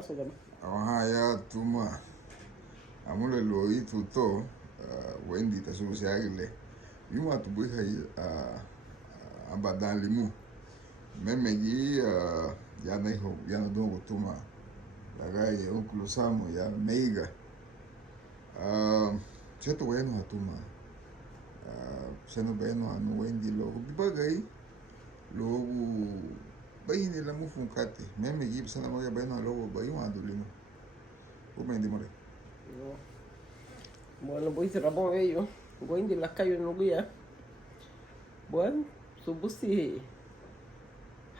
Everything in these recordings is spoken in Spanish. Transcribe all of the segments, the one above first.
Haya tuma amule lo itu to wendi ta so siagle yuma tu bu hay abadan limu meme gi ya na ho ya na dongo tuma daga ye onkulo samo ya meiga cheto wenu hatuma seno beno anu wendi lo bibagai lo bayini la mufunkate meme gi sana maga beno lo bayu adulimo como indi more Bueno, voy a bom veio. Voy de la calle no guia. Bueno, subusi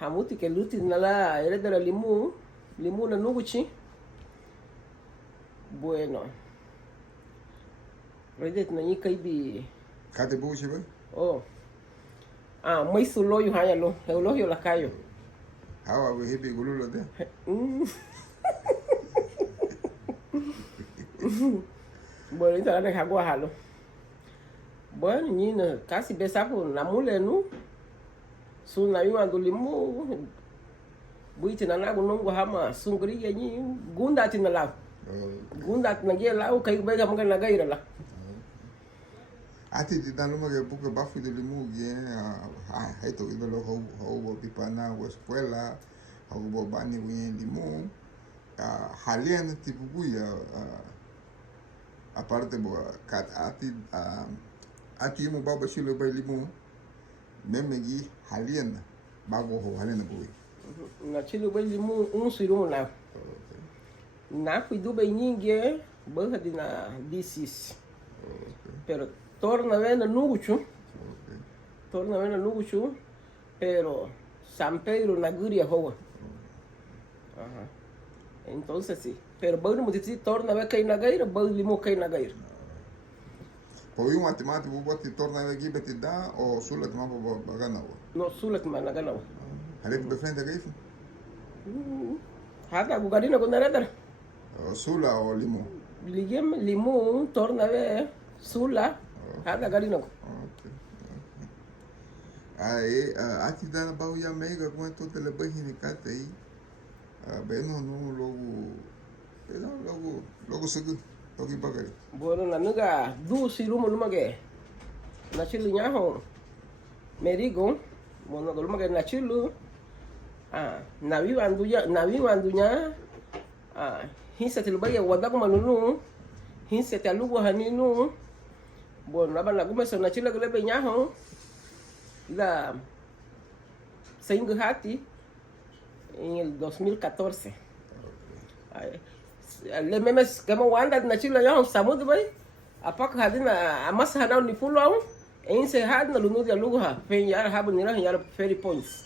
hamuti ke luti nala era de la limu na nuguchi. Bueno. Redet na nika ibi. kate buchi ba Oh. Ah, mai suloyo haya lo. Eu lo la cayo. hawa we hebi gululo de Bueno, então ela deixa guarralo. Bueno, menina, casi besapo na mulher nu. Su na yuma do limu. Buiti na lago não guarama sungria ni gunda tina lá. Gunda tina gia lá o caiu bega mga na gaira lá. ati di dan luma ke buka bafu de limu ge hai to ido lo ho pipana wa escuela ho bo bani wi limu halian tipo buia aparte bo kat ati mo baba shilo ba limu meme gi halian babo ho halian bo Na chilo ba limu sirumo na. Na cuido bem ninguém, banca de na disis. Pero torna vena nuguchu. Torna vena nuguchu. Pero San Pedro na guria hoa. Ajá. Entonces sí. Pero bueno, me dice torna ve que na gaira, bau limo que na gaira. po yung matemático bo ti torna ve gi beti da o sulla tama bo bagana wo No sulat man na ganaw. hale be frente ga ifu Hada gugarina ko na redar. sulla o limu Ligem limu torna ve sula. Hada garina ko. okay. Aí, ati dana bau ya mega com to tele bahini kate beno no logo segu logo bagari Bueno, na nuga du sirumo lumage. Na chilu nyaho. Merigo. Bueno, lumage na chilu. Na vivandunya. Hinsa tilubaya wadaku manunu. Hinsa talugu haninu. Bueno, laban lagu meso na chila glebe nyaho. La Seingo Hati en el 2014. Le memes kama wanda na chila nyaho samud bay. Apak hadina amas hanau ni fulao. En se had na lunu dia luga fen yar habu nira yar ferry points.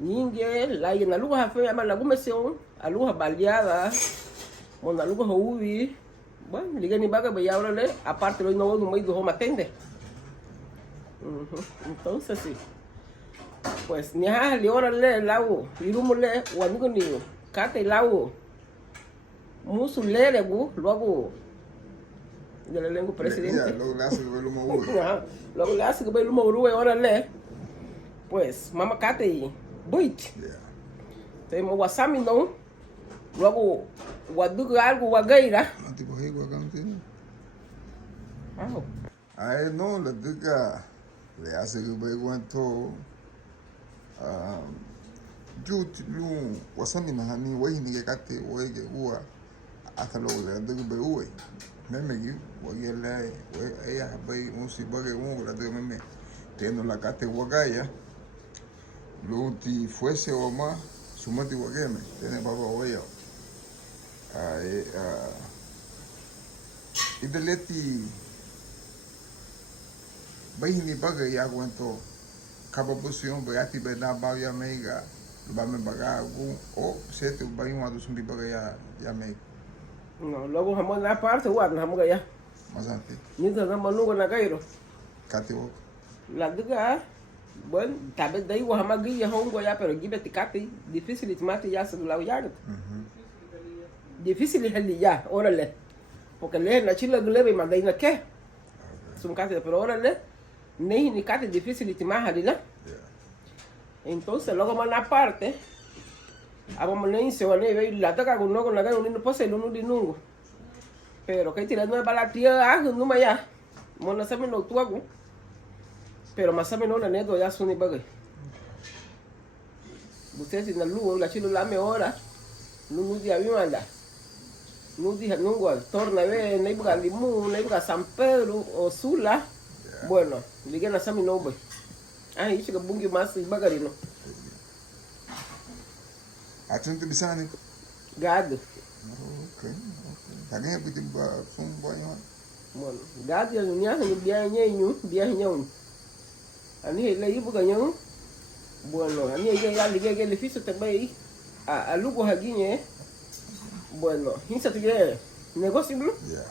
Ninge la na luga fen ama lagu meso aluga baleada. Mon aluga houi. Bueno, liga ni baga bay ahora le aparte lo no no mai do home atende. Entonces sí. Pues ni ha li ora le lawo irumo le wanugo ni kate lawo musu le gu logo de la lengua presidente. logo la se velo mo wo Luego le hace que ve el uruwe ora le. Pues mama kate y buit. Te mo wasami no. Luego wadugo algo wagaira. tipo hego acante Ah. aí no la diga le hace que be cuento jut lu wasani na hani wai ni kate wai ge uwa ata lo le diga be uwe meme gi wai le wai ya bai un si bage un la diga meme tendo la kate wagaya lo ti fuese o ma sumati wageme tiene baba waya ideleti bahini bagay ya kwento kababusiyon bayati ba na ba ya mega ba me bagago o sete ba yung ado sumbi bagay ya mega No, luego jamás la parte wa na hamuga ya. masante Ni da na manugo na gairo. kate wo La diga bueno, talvez daí o hamagi ya hongo ya pero gibe tikati difícil itmati ya se la ya. Difícil hali ya, órale. Porque le na chila glebe mandai na ke. Sum kate pero órale. Nem ni kate difícil itma hali la. Entonces luego más aparte Abamos le inse wane ve la taka con no con la ga un no pose no di nungo. Pero que tira no para tia no maya. Mona sabe no tuago. Pero más sabe no la neto ya suni bagay. Você se na lua la chilo la me ora. No dia vi manda. No dia nungo torna ve na ibuga limu na ibuga San Pedro o Sula. Bueno, liga na sami no boy. Ah, isso que bungi mas bagari no. Atunti bisani. Gado. Okay. Tagin ya bitin ba fun banyo. Bueno, gado ya nunya ni biya nyenyu, biya nyenyu. Ani le ibuga nyenyu. Bueno, ani ya liga le fiso também. A lugo haginye. Bueno, hinsa tige negócio blu. Yeah.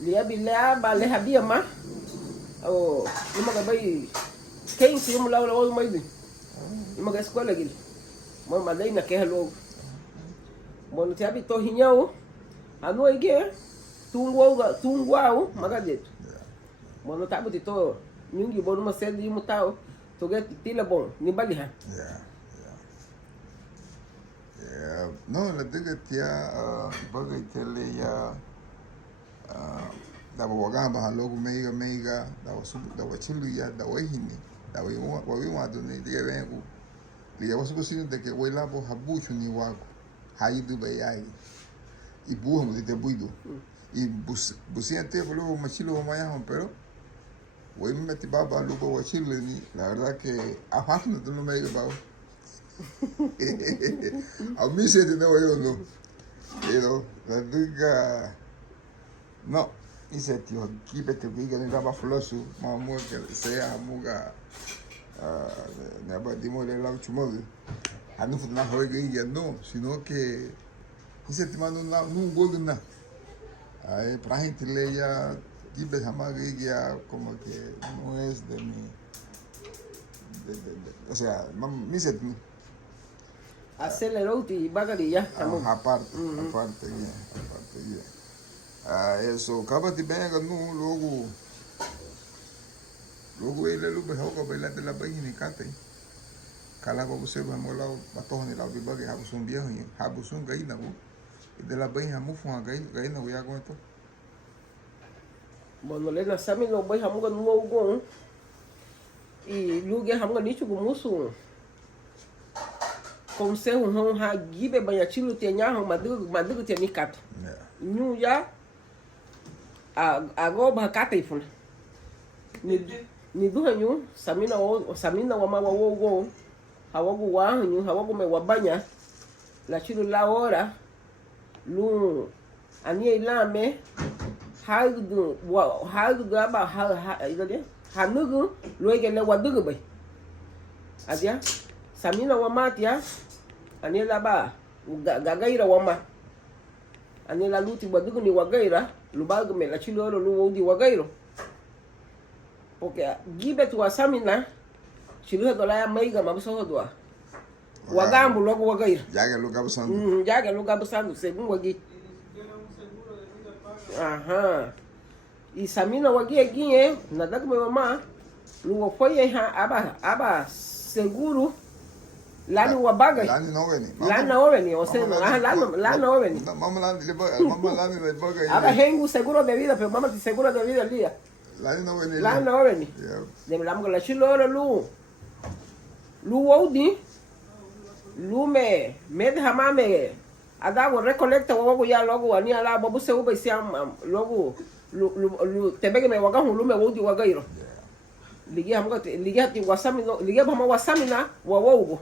Lia bila ba le habia ma. Oh, lima ka bay. Quem se mo lawa o mais. Lima ka escola gil. Mo malay na kaya logo. Bueno, te habito hinyao. Ano ige? Tungwao magadeto. Bueno, tá botito. Ninguém bom uma sede de mutao. Toge tila bom, ni bali ha. Yeah. Yeah. No, la diga tia bagay tele ya da wagamba halogo meiga da wachilu ya da wahini da wa do ni diga vengu liga wasu kusini de que wela bo habuchu ni wako haidu bayai y burro mo te buido y busiente bolo machilo maya pero voy me metí baba luego wachilo ni la verdad que afafno no me diga baba a mí se te yo no pero la diga no ise tío kipete kuiga ni raba flosu mamu que sea amuga ne abadimo le la chumovi anu futna hoiga ya no sino que ise te mando no gol na ay pra gente le ya kibe hamaga ya como que no es de mi o sea mi se Acelerou ti bagari ya. aparte ya. Eso, acaba de ver no logo ele lupa hoga bela de la bahini kate. Kala ba você vai molar a torre lá de bagay habusun viejo ni habusun gai na bu. De la bahini hamu fun gai na bu ya aguento. Bueno, le na sami no boy hamu ga no gon. E luge hamu ga nichu gumusu. Como se um hagibe banhachilo tenha madu tenha nikat. Nyu ya agoba kataifuna ni duha nyu samina wa mawa wogo hawagu wa nyu hawagu me wabanya la chilo la hora lu ani ilame haidu gaba idade hanugu luege le wadugu bay adia samina wa matia ani la ba gagaira wa ma ani la luti wadugu ni wagaira lubago me la chilo lu wodi wagairo porque gibe tu asamina chilo do la maiga mabuso do wagambu logo wagairo jaga lu gabusando jaga lu gabusando segundo wagi aha e samina wagi aguinhe nada com mama lu foi aba seguro lá no Wabaga. Lá no Oveni. Lá no Oveni, ou seja, lá no Oveni. Vamos lá no Wabaga. Aba hengu seguro de vida, pero mama te seguro de vida al día. Lá no Oveni. Lá no Oveni. De la mga la chilora lu. Lu wodi. Lu me de hamame. Ada wo recolecta wo ya logo ani ala babu se uba siam logo lu tebege me waga lu me wodi wagairo. Ligia hamga ligia ti wasami no ligia bama wasami na wa wogo.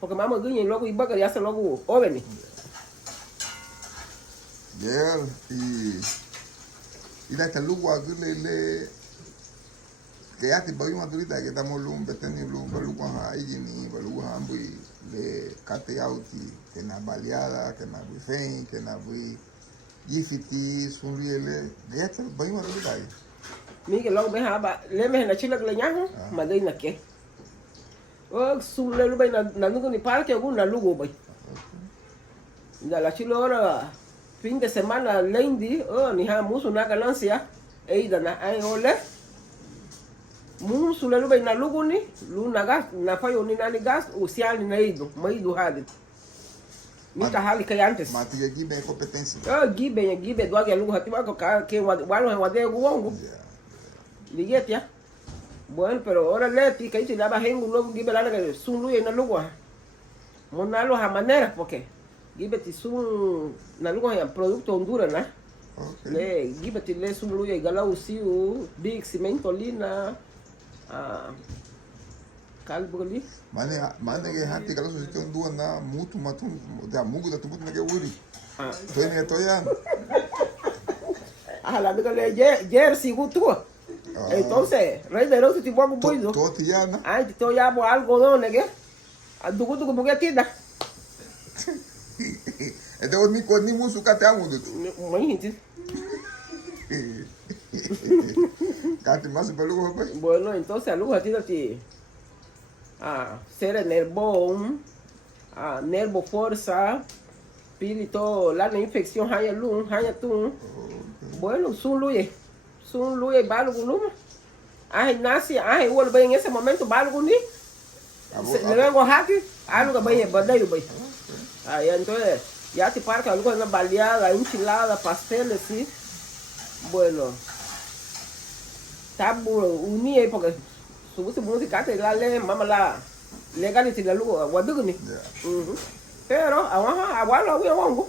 Porque mama ganha logo ibaga ya logo oveni. Yeah, y la talugo agule que ya te voy a madurita que estamos lum beteni lum balugo ha igini balugo ha ambui le kate auti que na baleada que na bufen que na bui gifiti sunriele ya te voy a madurita ahí. Miguel logo me haba le me na chila le nyaho madai na ke. Oh, sulle lu bay na nugo ni parque algum na lugo bay. Da la chilora fin de semana lendi, oh ni ha musu na ganancia. Eida na ai ole. Mun sule lu bay na lugu ni, lu na gas, na fayo ni nani gas, usiali na ido, maido hadi. Mita hali kay antes. Mati ya gibe competência. Gibe do ya lugu hatiba ko ke walo en wade guongo. Liget ya. Bueno, pero ahora leti que dice la bajengu luego gibe la que sun lu na lugu. Monalo a manera porque gibe ti sun na lugu ya producto Honduras na. Okay. Le gibe ti le sun lu ya galau siu, big cimento lina. Kalbuli. Mane ke hati kalau susi tuan dua na mutu matum da mugu da tubut na ke uri. Toi ne toyan. La amiga le jersey gutua. Entonces, rey de los tipo algo boido. Totiana. Ay, te llamo algodón, ¿qué? A dugu dugu porque tida. Então ni musu kate amudu. Imagínate. Kate mas pelo rapaz. Bueno, entonces a luz a ti ser nervo, nervo força, pilito, la infección haya luz, haya tú. Bueno, sun luye balo guluma. Ay, nace, ay, vuelve en ese momento balo guni. Le vengo a algo que vaya, badai, bay. Ahí entonces, ya te parca algo en una baleada, enchilada, pasteles, sí. Bueno, está unida porque su música te la le, mamá la legal y la luego, guadugni. Pero, agualo, agualo.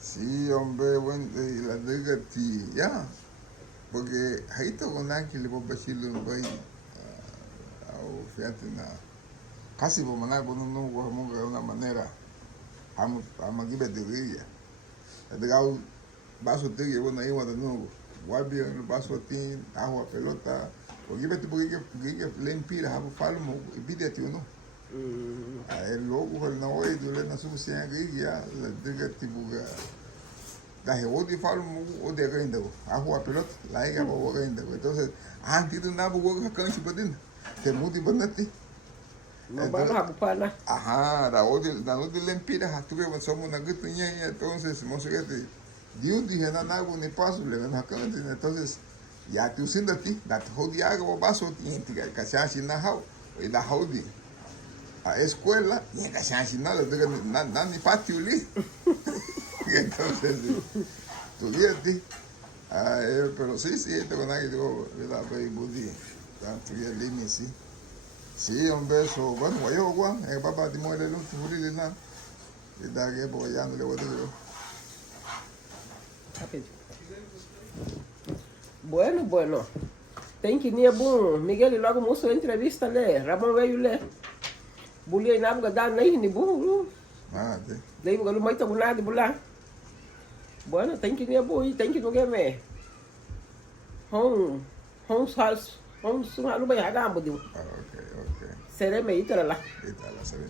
Sí, hombre, bueno, la diga ti, ya. Porque ahí te con aquí le puedo decirle un país, fíjate, casi por manar por no de una manera, a aquí me diría. Digamos, vaso te llevo ahí cuando no, guardia el vaso ti, agua pelota, porque le empira, falo, y pide a ti o no. El logo, el no hoy, tú le das suficiente que ya, la diga tipo que. La jeboti falo o de grande, agua pelota, la ega por grande. Entonces, antes de nada, porque acá en Chipatín, te muti banati. No vamos a ocupar. Ajá, la noche le empira, tú que somos una guituña, entonces, mosquete, Dios dije nada, ni paso, le ven acá, entonces, ya tú siendo a ti, la jodi agua vaso, que se hace en la jau, y la jodi. A escuela, y que se hace nada, nada ni patio li. Entonces, tú dices, pero sí, esto con alguien, digo, la vei budi, tanto ya línea, sí. Sí, un beso, bueno, guayo, Juan, el papá te muere el último, y da que por allá no le voy a decir. Bueno. Tem que ir bom, Miguel logo mostrou a entrevista le, Ramon veio le. Bulia na buga da nem ni bu. Daí buga lu mai ta bunadi bula. Bueno, tem que ir bom, tem que no game. Hon sal, hon sun alu bai haga ambu. Okay. Seré me itara la. Itala, seré.